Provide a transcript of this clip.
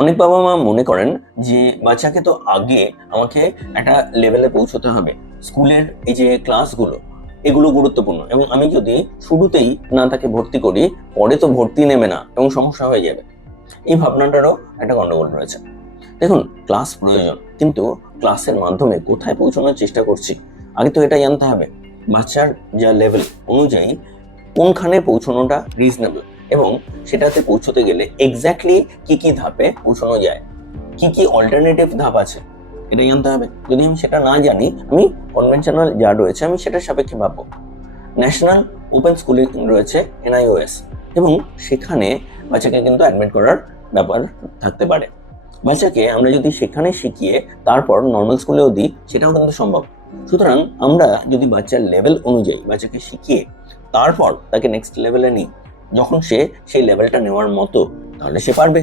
অনেক বাবা মা মনে করেন যে বাচ্চাকে তো আগে আমাকে একটা লেভেলে পৌঁছতে হবে, স্কুলের এই যে ক্লাসগুলো এগুলো গুরুত্বপূর্ণ, এবং আমি যদি শুরুতেই না তাকে ভর্তি করি পরে তো ভর্তি নেবে না এবং সমস্যা হয়ে যাবে। এই ভাবনাটারও একটা গন্ডগোল রয়েছে। দেখুন, ক্লাস প্রয়োজন, কিন্তু ক্লাসের মাধ্যমে কোথায় পৌঁছানোর চেষ্টা করছি আগে তো এটা জানতে হবে। বাচ্চার যা লেভেল অনুযায়ী কোনখানে পৌঁছানোটা রিজনেবল, এবং সেটাতে পৌঁছতে গেলে এক্স্যাক্টলি কি কি ধাপে পৌঁছানো যায়, কি কি অল্টারনেটিভ ধাপ আছে এটা জানতে হবে। যদি আমি সেটা না জানি, আমি কনভেনশনাল যা রয়েছে আমি সেটার সাপেক্ষে ভাববো। ন্যাশনাল ওপেন স্কুলিং রয়েছে, NIOS, এবং সেখানে বাচ্চাকে কিন্তু অ্যাডমিট করার ব্যাপার থাকতে পারে। বাচ্চাকে আমরা যদি সেখানে শিখিয়ে তারপর নর্মাল স্কুলেও দিই, সেটাও কিন্তু সম্ভব। সুতরাং আমরা যদি বাচ্চার লেভেল অনুযায়ী বাচ্চাকে শিখিয়ে তারপর তাকে নেক্সট লেভেলে নিই, যখন সে সেই লেভেলটা নেওয়ার মতো, তাহলে সে পারবে।